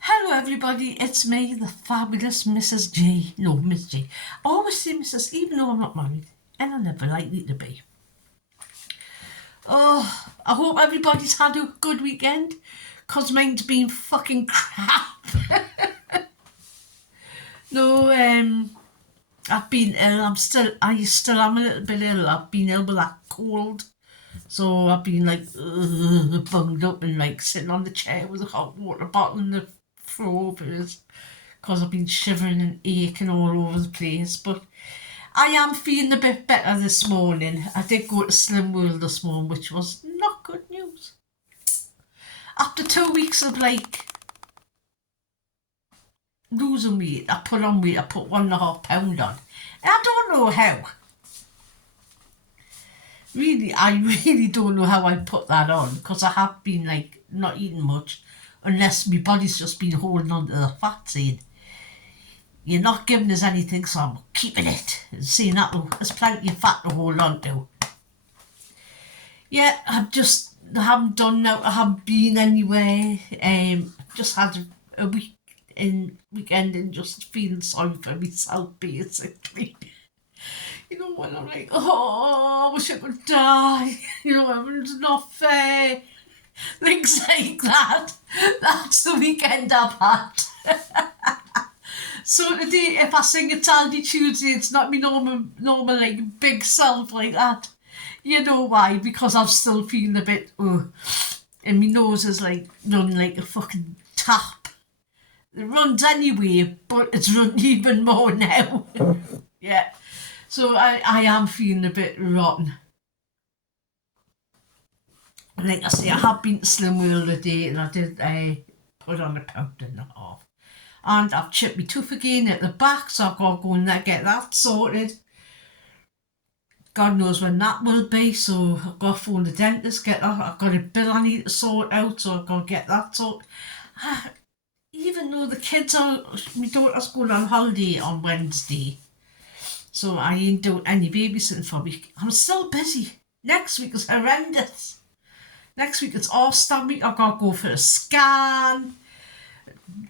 Hello everybody, it's me, the fabulous Mrs. J. No, Miss J. I always say Mrs. even though I'm not married, and I'm never likely to be. Oh, I hope everybody's had a good weekend, cause mine's been fucking crap. No, I've been ill, I still am a little bit ill. I've been ill with that cold. So I've been like bunged up and like sitting on the chair with a hot water bottle and the throw overs because I've been shivering and aching all over the place. But I am feeling a bit better this morning. I did go to Slim World this morning, which was not good news. After 2 weeks of like losing weight, I put on weight, I put 1.5 pound on. And I don't know how. Really, I really don't know how I put that on because I have been like not eating much unless my body's just been holding on to the fat saying you're not giving us anything so I'm keeping it and saying that there's plenty of fat to hold on to. Yeah, I haven't done now, I haven't been anywhere. Just had a weekend and just feeling sorry for myself basically. You know, when I'm like, oh, I wish I could die. You know, it's not fair. Things like that. That's the weekend I've had. So today, if I sing it's Aldi Tuesday, it's not me normal like big self like that. You know why? Because I'm still feeling a bit, and my nose is like running like a fucking tap. It runs anyway, but it's running even more now. Yeah. So I am feeling a bit rotten. Like I say, I have been to Slim World today and I did put on 1.5 pounds. And I've chipped my tooth again at the back, so I've got to go and get that sorted. God knows when that will be, so I've got to phone the dentist, get that. I've got a bill I need to sort out, so I've got to get that sorted. Even though my daughter's going on holiday on Wednesday, so I ain't doing any babysitting for a week. I'm still busy. Next week is horrendous. Next week it's all stamp week. I've got to go for a scan,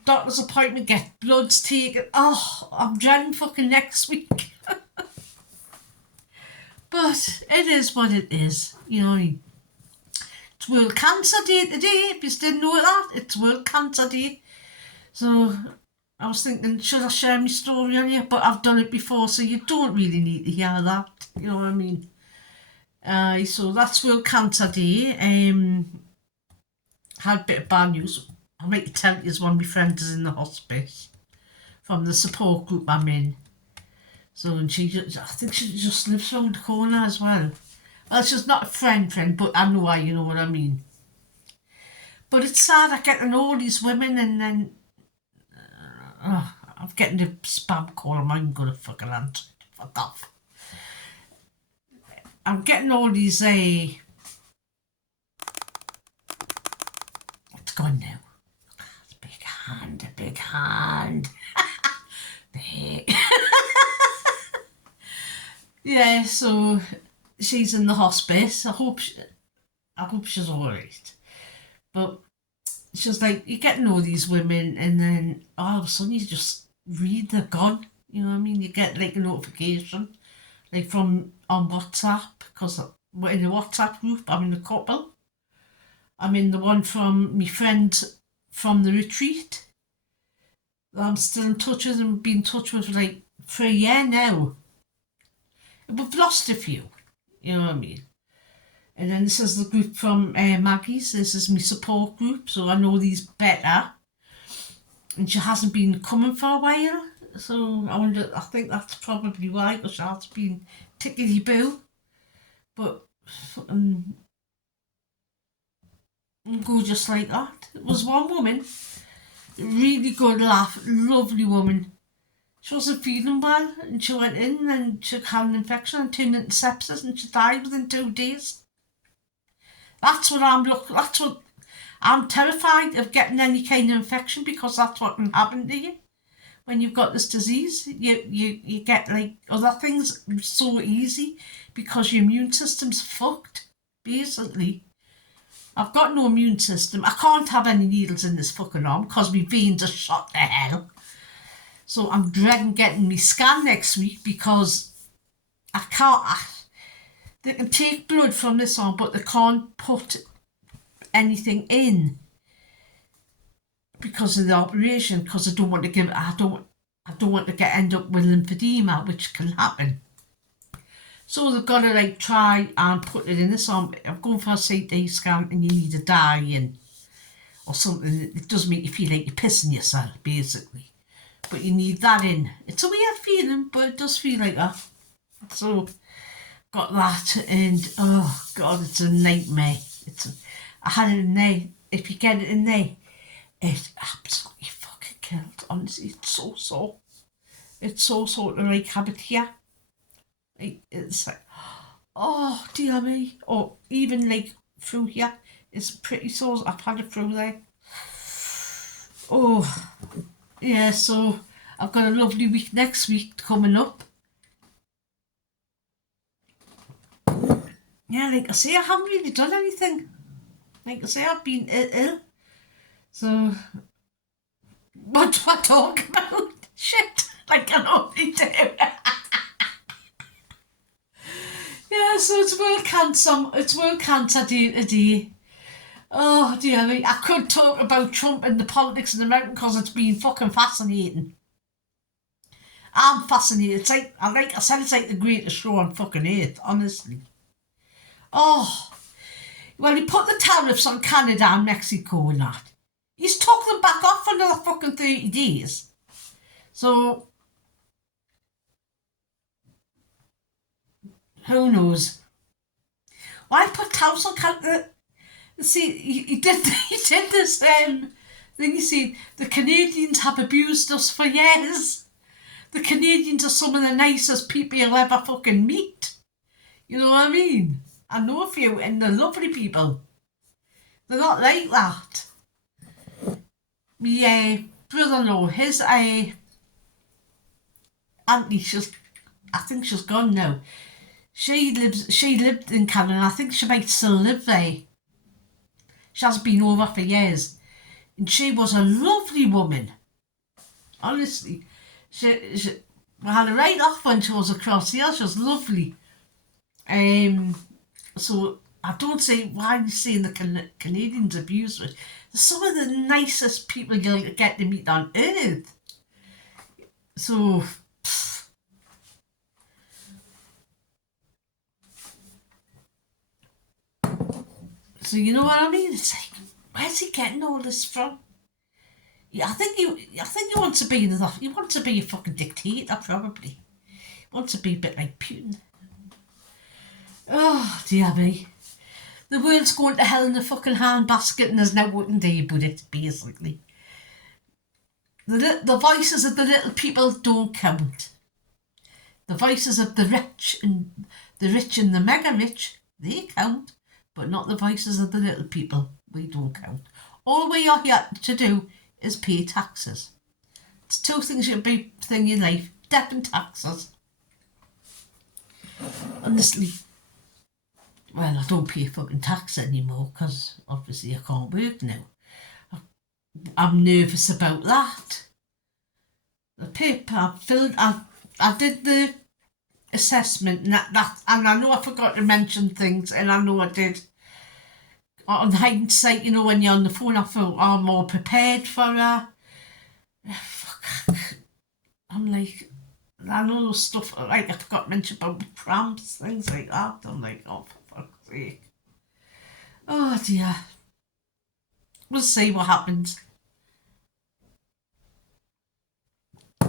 doctor's appointment, get bloods taken. Oh, I'm dreading fucking next week. But it is what it is. You know what I mean? It's World Cancer Day today. If you didn't know that, it's World Cancer Day. So I was thinking, should I share my story on you? But I've done it before, so you don't really need to hear that. You know what I mean? So that's World Cancer Day. Had a bit of bad news. I might tell you, one of my friends is in the hospice from the support group I'm in. So, and I think she just lives around the corner as well. Well, she's not a friend, but I know why, you know what I mean. But it's sad I get to know all these women and then I'm getting the spam call. I'm going to fucking answer it. Fuck off. I'm getting all these, it's gone now. It's a big hand. Big. Yeah, so she's in the hospice. I hope she's alright. But she's like, you get to know these women and then all of a sudden you just read they're gone. You know what I mean? You get like a notification like from on WhatsApp, because we're in the WhatsApp group. I'm in the couple. I'm in the one from my friend from the retreat. I'm still in touch with and been in touch with like for a year now. We've lost a few, you know what I mean? And then this is the group from Maggie's. This is my support group, so I know these better. And she hasn't been coming for a while, so I think that's probably why, because she has been tickety-boo. But go just like that. It was one woman, really good laugh, lovely woman. She wasn't feeling well and she went in and she had an infection and turned into sepsis and she died within 2 days. That's what I'm terrified of, getting any kind of infection, because that's what can happen to you when you've got this disease. You get like other things so easy because your immune system's fucked, basically. I've got no immune system. I can't have any needles in this fucking arm because my veins are shot to hell. So I'm dreading getting me scan next week because I can't. They can take blood from this arm, but they can't put anything in because of the operation. Because I don't want to give. I don't want to end up with lymphedema, which can happen. So they've got to like try and put it in this arm. I'm going for a CT scan and you need a dye in or something. It does make you feel like you're pissing yourself, basically. But you need that in. It's a weird feeling, but it does feel like that. So got that, and oh god, it's a nightmare. I had it in there. If you get it in there, it absolutely fucking kills. Honestly, it's so sore. It's so sore to like have it here. It's like, oh dear me. Or even like through here, it's pretty sore. I've had it through there. Oh yeah, so I've got a lovely week next week coming up. Yeah, like I say, I haven't really done anything. Like I say, I've been ill. So what do I talk about? Shit, like I normally do. Yeah, so it's World Cancer Day today. Oh dear me, I could talk about Trump and the politics in America because it's been fucking fascinating. I'm fascinated. It's like I said, it's like the greatest show on fucking earth, honestly. Oh, well, he put the tariffs on Canada and Mexico and that. He's took them back off for another fucking 30 days. So who knows? Why put tariffs on Canada? See, he did this thing. You see, the Canadians have abused us for years. The Canadians are some of the nicest people you'll ever fucking meet. You know what I mean? I know a few, and they're lovely people. They're not like that. My brother-in-law, his auntie, I think she's gone now. She lived in Canada, and I think she might still live there. She has been over for years. And she was a lovely woman. Honestly. She had a right off when she was across here. She was lovely. So I don't say why you saying the Canadians abuse her. They're some of the nicest people you'll get to meet on earth. So you know what I mean? It's like, where's he getting all this from? Yeah, I think he wants to be he wants to be a fucking dictator, probably. He wants to be a bit like Putin. Oh dear me. The world's going to hell in a fucking handbasket and there's no nothing there but it, basically. The voices of the little people don't count. The voices of the rich and the mega rich, they count, but not the voices of the little people. We don't count. All we are here to do is pay taxes. It's two things you be thing in life: debt and taxes. Honestly, well, I don't pay fucking tax anymore because obviously I can't work now. I'm nervous about that. The paper I did the assessment and and I know I forgot to mention things, and I know I did. On hindsight, you know, when you're on the phone, I feel I'm more prepared for her. I'm like, I know those stuff, like I forgot to mention about the cramps, things like that. I'm like, oh, for fuck's sake. Oh dear. We'll see what happens.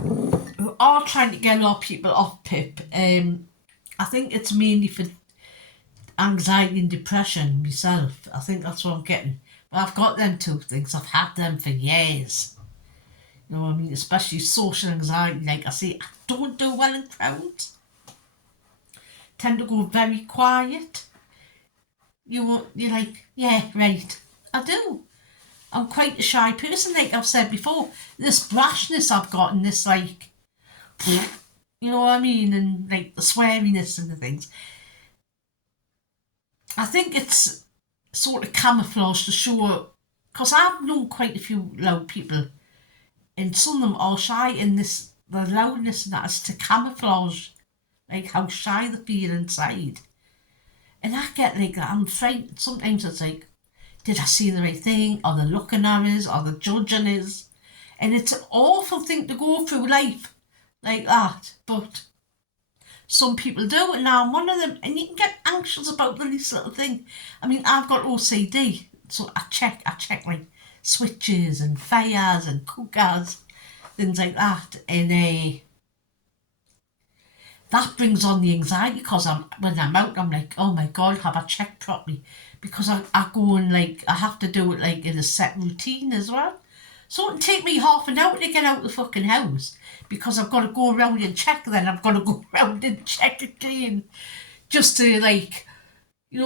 We are trying to get a lot of people off PIP. I think it's mainly for anxiety and depression myself. I think that's what I'm getting. But I've got them two things. I've had them for years. You know what I mean? Especially social anxiety. Like I say, I don't do well in crowds. Tend to go very quiet. You're like, yeah, right. I do. I'm quite a shy person, like I've said before. This brashness I've got and this like, you know what I mean? And like the sweariness and the things. I think it's sort of camouflage to show, because I've known quite a few loud people, and some of them are shy, in this, the loudness and that is to camouflage, like how shy they feel inside. And I get like that, I'm frightened, sometimes it's like, did I see the right thing? Are they looking at us? Are they judging us? And it's an awful thing to go through life like that, but some people do, and now I'm one of them, and you can get anxious about the least little thing. I mean, I've got OCD, so I check like switches and fires and cookers, things like that, and that brings on the anxiety, because when I'm out, I'm like, oh my god, have I checked properly? Because I go and like, I have to do it like in a set routine as well. So it can take me half an hour to get out of the fucking house, because I've got to go around and check, then I've got to go around and check again, just to like,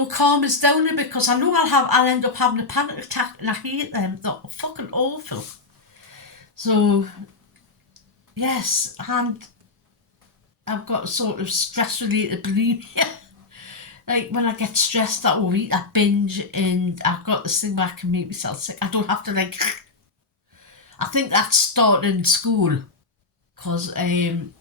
calm us down a bit, because I know I'll end up having a panic attack, and I hate them. They're fucking awful. So yes, and I've got sort of stress related bulimia. Like when I get stressed, I will eat, I binge, and I've got this thing where I can make myself sick. I don't have to like. I think that started in school, because it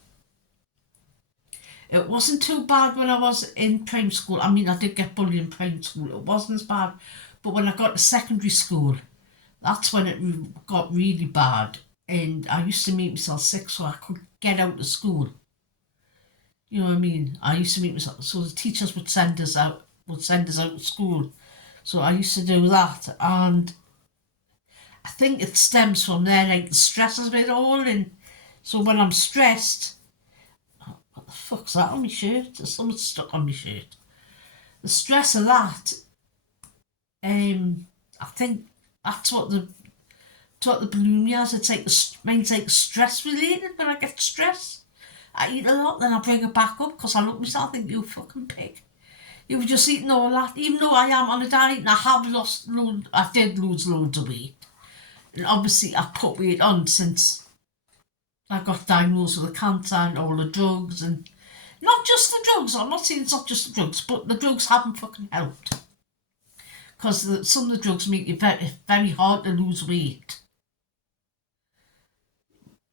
wasn't too bad when I was in primary school. I mean, I did get bullied in primary school. It wasn't as bad, but when I got to secondary school, that's when it got really bad, and I used to make myself sick so I could get out of school. You know what I mean? I used to make myself, so the teachers would send us out of school. So I used to do that, and I think it stems from there, like the stresses of it all. And so when I'm stressed, what the fuck's that on my shirt? There's something stuck on my shirt. The stress of that, I think that's what the bulimia is. It's like mine's like stress related. When I get stressed, I eat a lot, then I bring it back up, because I look at myself and think, you fucking pig. You were just eating all that. Even though I am on a diet and I did lose loads of weight. And obviously I've put weight on since I got diagnosed with the cancer and all the drugs, and not just the drugs. I'm not saying it's not just the drugs, but the drugs haven't fucking helped. Because some of the drugs make it very, very hard to lose weight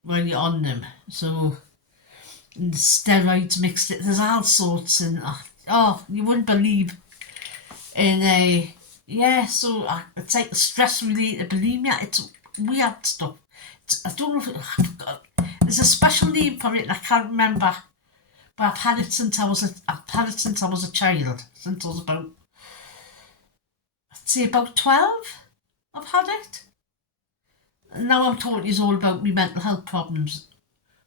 when you're on them. So, and the steroids mixed it. There's all sorts, and you wouldn't believe. And yeah, so it's like stress related bulimia. It's weird stuff. I don't know if there's a special name for it, and I can't remember. But I've had it since I was a child. Since I was about, I'd say about 12. I've had it. And now I'm talking to you all about my mental health problems,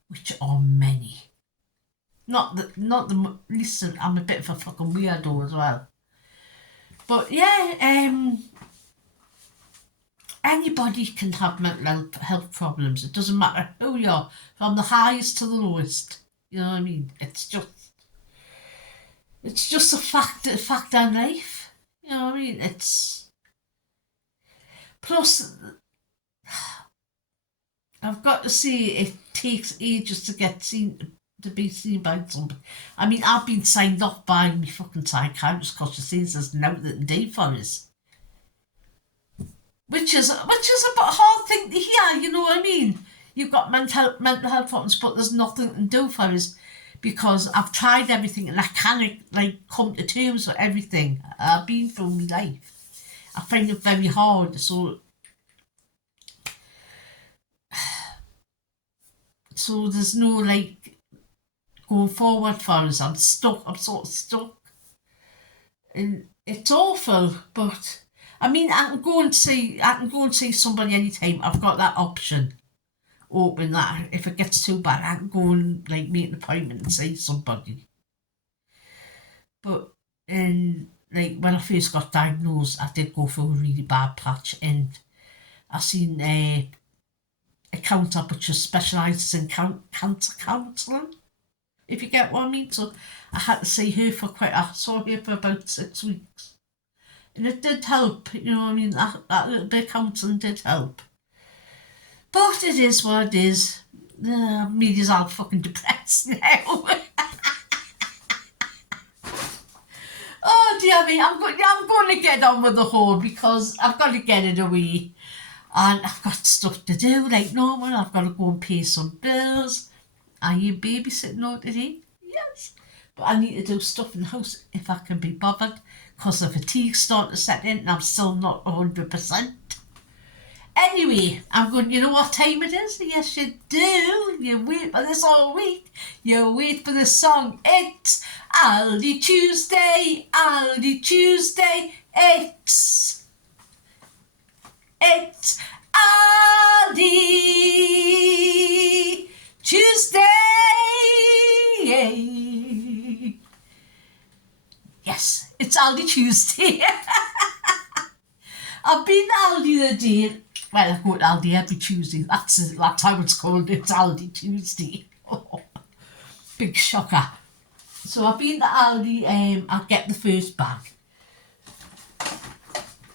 which are many. Not the least. I'm a bit of a fucking weirdo as well. But yeah, anybody can have mental health problems. It doesn't matter who you are, from the highest to the lowest. You know what I mean? It's just a fact of life. You know what I mean? It's plus, I've got to say, it takes ages to be seen by somebody. I mean, I've been signed off by me fucking psychiatrist because she says there's nothing that can do for us. Which is a hard thing to hear, you know what I mean? You've got mental health problems, but there's nothing to do for us, because I've tried everything and I can't like come to terms with everything I've been through my life. I find it very hard, so there's no like going forward for us. I'm sort of stuck. And it's awful, but I mean, I can go and see somebody anytime. I've got that option open, that if it gets too bad, I can go and like make an appointment and see somebody. But when I first got diagnosed, I did go through a really bad patch, and I seen a counsellor which just specialises in cancer counselling, if you get what I mean. So I had to see her I saw her for about 6 weeks. And it did help, you know what I mean? That little bit of counselling did help. But it is what it is. The media's all fucking depressed now. Oh dear, I mean, I'm going to get on with the haul because I've got to get it away. And I've got stuff to do like normal. I've got to go and pay some bills. Are you babysitting all today? Yes. But I need to do stuff in the house if I can be bothered because the fatigue's starting to set in and I'm still not 100%. Anyway, I'm going, you know what time it is? Yes, you do. You wait for this all week. You wait for the song. It's Aldi Tuesday, Aldi Tuesday. It's Aldi Tuesday. Yes, it's Aldi Tuesday. I've been to Aldi the day. Well, I go to Aldi every Tuesday. That's how it's called. It's Aldi Tuesday. Oh, big shocker. So I've been to Aldi. I'll get the first bag.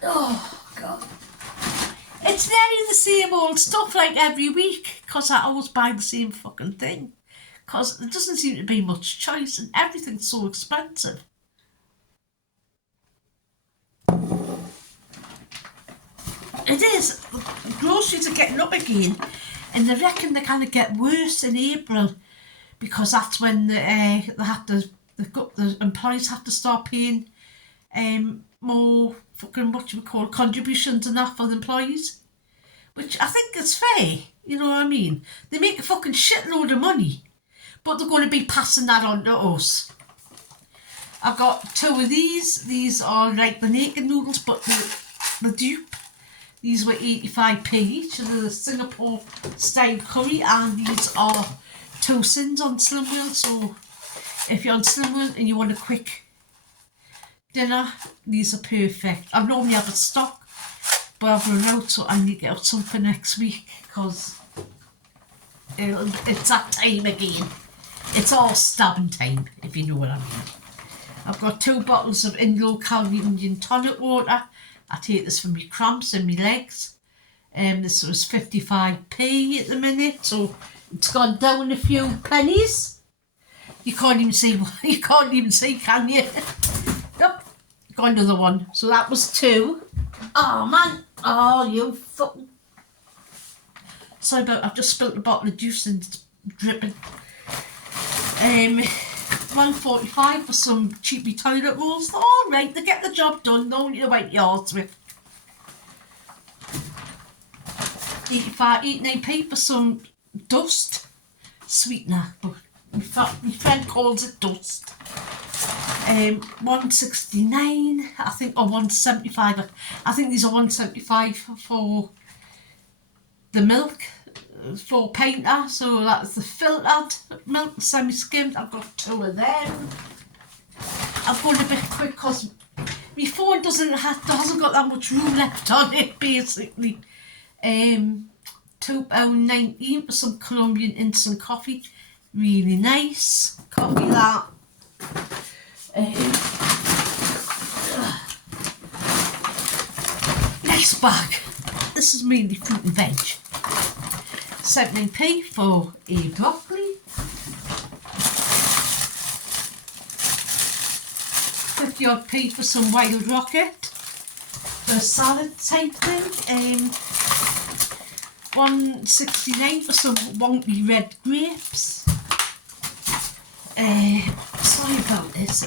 Oh, God. It's nearly the same old stuff like every week because I always buy the same fucking thing because there doesn't seem to be much choice and everything's so expensive. It is. Groceries are getting up again and they reckon they're going to get worse in April because that's when the employees have to start paying more fucking contributions and that for the employees, which I think is fair, you know what I mean? They make a fucking shitload of money, but they're going to be passing that on to us. I've got two of these. These are like the naked noodles, but the dupe. These were 85p each, they're the Singapore style curry, and these are toastings on Slim Wheel. So if you're on Slim Wheel and you want a quick dinner, these are perfect. I normally have a stock, but I've run out, so I need to get out some for next week because it's that time again. It's all stabbing time, if you know what I mean. I've got 2 bottles of low-calorie Indian tonic water. I take this for my cramps and my legs. This was 55p at the minute, so it's gone down a few pennies. You can't even see, can you? Yep, got another one. So that was 2. Oh man, oh you fucking. Sorry about, I've just spilt a bottle of juice and it's dripping. £1.45 for some cheapy toilet rolls. They're all right, they get the job done, don't need to wait yards with. 89p for some dust sweetener, but my friend calls it dust. 169, I think, or 175. I think these are 175 for the milk. 4 pinter, so that's the filtered milk, semi-skimmed. I've got 2 of them. I've gone a bit quick because my phone hasn't got that much room left on it, basically. £2.19 for some Colombian instant coffee, really nice. Copy that. Next bag. This is mainly fruit and veg. 17p for a broccoli, 50p for some wild rocket, for a salad type thing, 169 for some wonky red grapes. Sorry about this.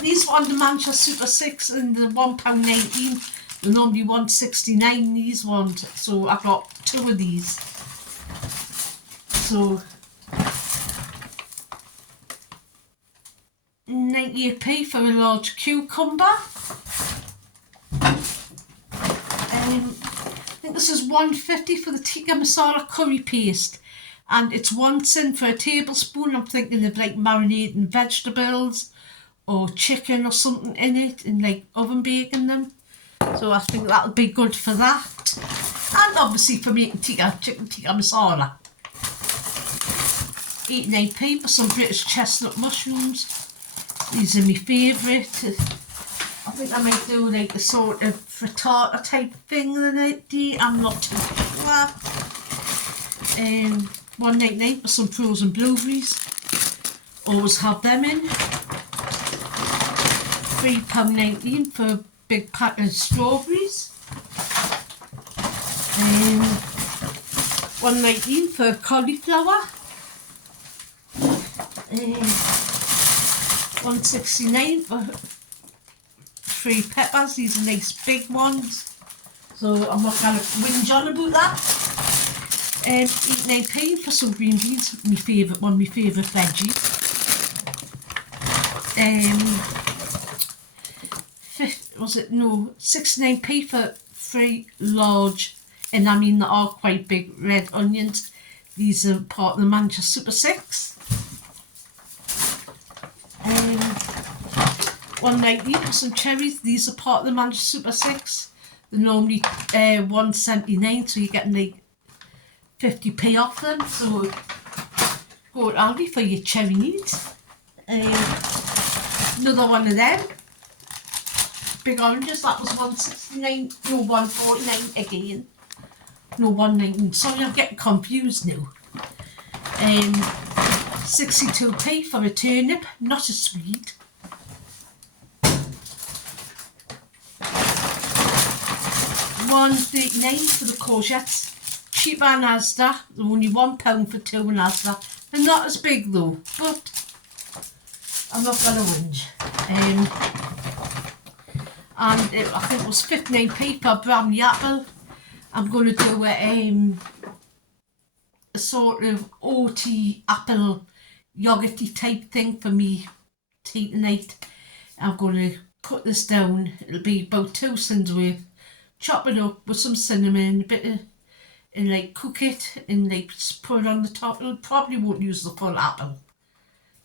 These were on the Manchester Super 6 and the £1.19. They're normally 169 these ones, so I got 2 of these. So 98p for a large cucumber. I think this is 150 for the tikka masala curry paste, and it's 1 cent for a tablespoon. I'm thinking of like marinating vegetables or chicken or something in it and like oven baking them. So I think that'll be good for that. And obviously for making chicken tikka masala. 89p for some British chestnut mushrooms. These are my favourite. I think I might do like a sort of frittata type thing the night day. I'm not too sure. £1.99 for some frozen blueberries. Always have them in. £3.19 for a big pack of strawberries. £1.19 for cauliflower. £1.69 for 3 peppers. These are nice big ones, so I'm not going to whinge on about that. 89p for some green beans, my favourite one, my favourite veggie. 69p for 3 large, and I mean they are quite big, red onions. These are part of the Manchester Super 6. £1.90 for some cherries. These are part of the Manchester Super 6. They're normally £1.79, so you're getting like 50p off them. So go to Aldi for your cherry needs. Another one of them. Big oranges, that was £1.69, no £1.49 again. No £1.19, sorry I'm getting confused now. 62p for a turnip, not a sweet. £1.39 for the courgettes. Cheaper than Asda, only £1 for 2 in Asda. They're not as big though, but I'm not going to whinge. And I think it was 59p for brownie apple. I'm going to do a sort of oaty apple yogurty type thing for me tea tonight. I'm going to cut this down. It'll be about 2 cents worth. Chop it up with some cinnamon, a bit of, and like cook it and like put it on the top. It probably won't use the full apple,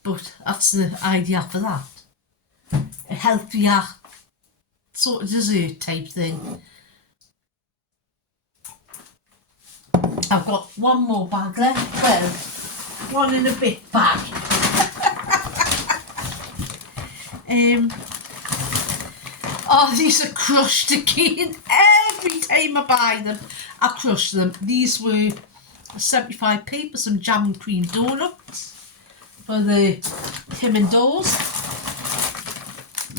but that's the idea for that. A healthier sort of dessert type thing. I've got one more bag left. Well, 1 and a bit bag. Oh, these are crushed again. Every time I buy them, I crush them. These were 75p for some jam and cream donuts for the Tim and Doors.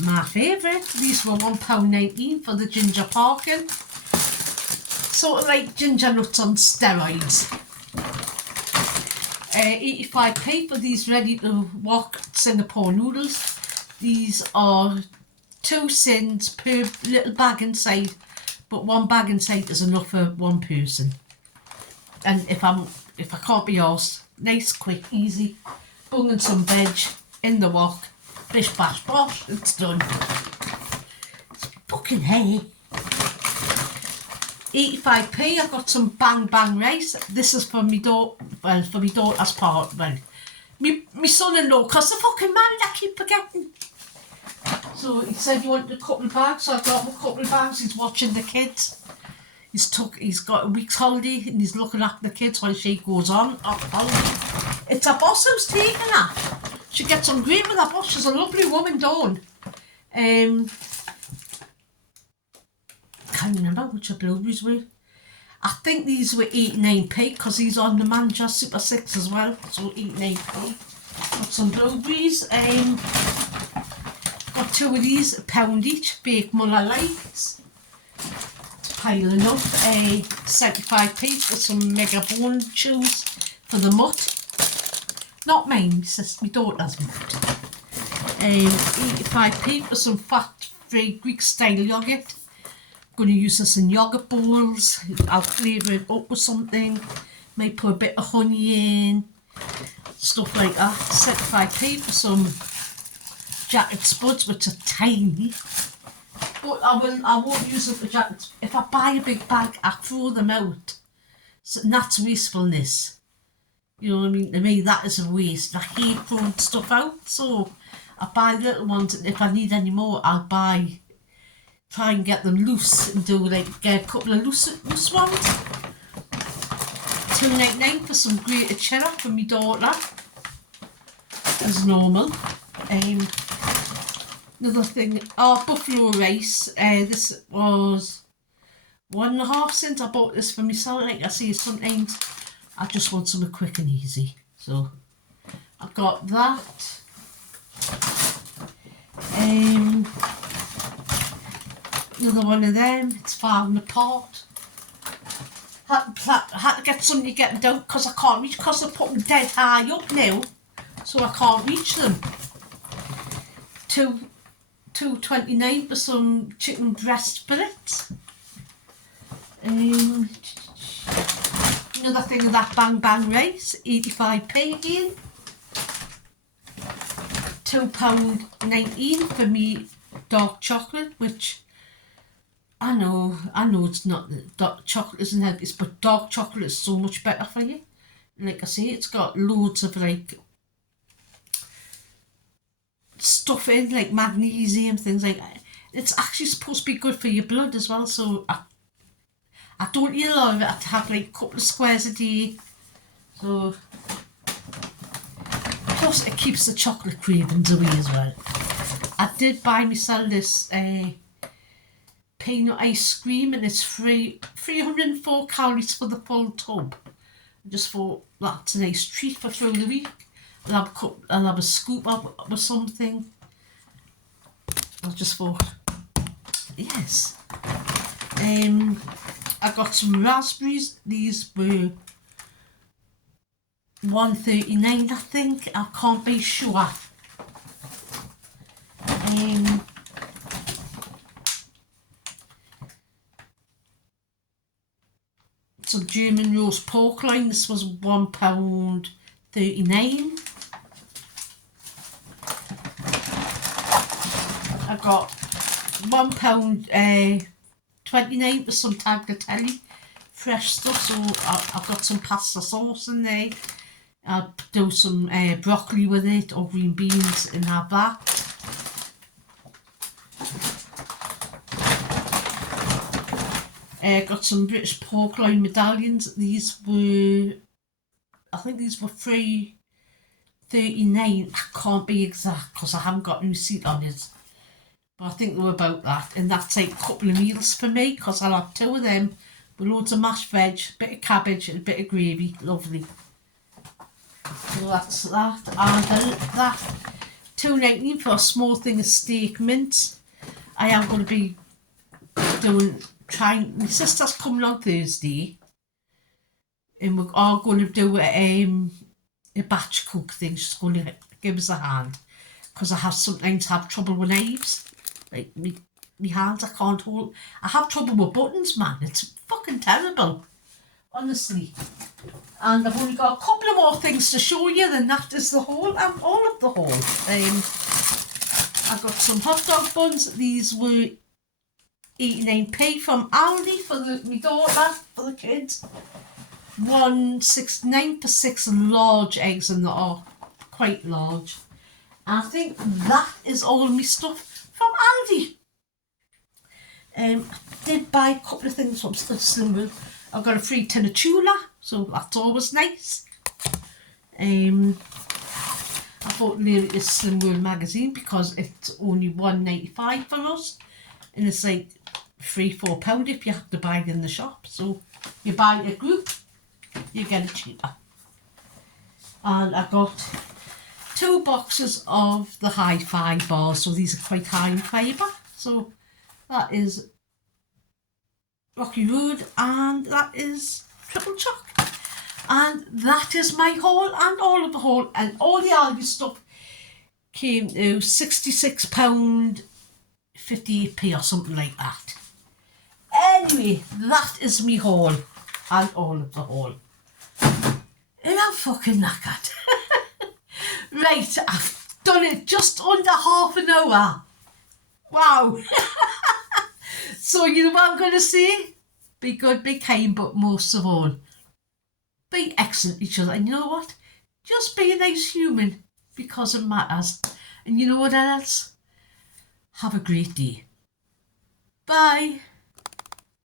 My favourite. These were £1.19 for the ginger parkin. Sort of like ginger nuts on steroids. 85p for these ready to wok Singapore noodles. These are 2 cents per little bag inside, but 1 bag inside is enough for 1 person. And if I can't be arsed, nice, quick, easy, bung and some veg in the wok, bish bash bosh, it's done. It's fucking hay. 85p, I got some bang bang rice. This is for me daughter, well, for me daughter's part, well, me son-in-law, because the fucking married, I keep forgetting. So he said he wanted a couple of bags, so I got him a couple of bags. He's watching the kids. He's got a week's holiday and he's looking after the kids while she goes on holiday. It's her boss who's taking her. She gets on great with her boss. She's a lovely woman, Dawn. Can't remember which her blueberries were. I think these were 89p because these are on the Manchester Super 6 as well. So 89p. Got some blueberries. Got 2 of these, £1 each, baked Muller Lights. It's piling up. 75p for some mega bone chews for the mutt. Not mine, it's my daughter's mutt. 85p for some fat-free Greek style yoghurt. Going to use this in yoghurt bowls. I'll flavour it up with something. Might put a bit of honey in. Stuff like that. 75p for some jacket spuds, which are tiny. But I won't use them for jackets. If I buy a big bag, I throw them out. So that's wastefulness. You know what I mean? To me, that is a waste. I hate throwing stuff out. So I buy little ones, and if I need any more, I'll try and get them loose and do like get a couple of loose ones. £2.99 for some grated cheddar for my daughter, as normal. Another thing, buffalo rice. This was 1.5 cents. I bought this for myself. Like I say, sometimes I just want something quick and easy. So I got that. Another one of them, it's falling apart. Had to get somebody to get them down because I can't reach, because I put them dead high up now, so I can't reach them. $2.29 for some chicken breast fillets. Another thing of that bang bang rice, 85p again. £2.19 for me dark chocolate, which I know it's not, dark chocolate isn't healthy, but dark chocolate is so much better for you. Like I say, it's got loads of like stuff in, like magnesium, things like that. It's actually supposed to be good for your blood as well, so I don't eat a lot of it. I have to have like a couple of squares a day. So plus it keeps the chocolate cravings away as well. I did buy myself this peanut ice cream, and it's 304 calories for the full tub. I just thought that's a nice treat for through the week. I'll have a scoop up or something. I just thought, yes. I got some raspberries. These were $1.39, I think. I can't be sure. Some German roast pork loin. This was £1.39. I got £1.29 for some tagliatelle, fresh stuff. So I've got some pasta sauce in there. I'll do some broccoli with it, or green beans, and have that. Got some British pork loin medallions. These were, I think these were $3.39. I can't be exact because I haven't got a receipt on it. But I think they were about that. And that's like a couple of meals for me, because I'll have two of them with loads of mashed veg, a bit of cabbage and a bit of gravy. Lovely. So that's that. And that $2.19 for a small thing of steak mince. I am going to be trying. My sister's coming on Thursday, and we are going to do a batch cook thing. She's going to give us a hand, because I sometimes have trouble with knives. Like me hands, I can't hold. I have trouble with buttons, man. It's fucking terrible, honestly. And I've only got a couple of more things to show you, then that is the haul, and all of the haul. I got some hot dog buns. These were 89p from Aldi for my daughter, for the kids. $1.69 for 6 large eggs, and they are quite large. And I think that is all my stuff from Aldi. I did buy a couple of things from Slimwood. I've got a free tin of tuna, so that's always nice. I bought nearly this Slimwood magazine because it's only $1.95 for us, and it's like £3-4 if you have to buy it in the shop. So you buy a group, you get it cheaper. And I got 2 boxes of the hi-fi bars, so these are quite high in fibre. So that is Rocky Road, and that is Triple Choc. And that is my haul, and all of the haul, and all the Aldi stuff came to £66.58p or something like that. Anyway, that is me haul, and all of the haul. And I'm fucking knackered. Right, I've done it just under half an hour. Wow. So you know what I'm going to say? Be good, be kind, but most of all, be excellent to each other. And you know what? Just be a nice human, because it matters. And you know what else? Have a great day. Bye.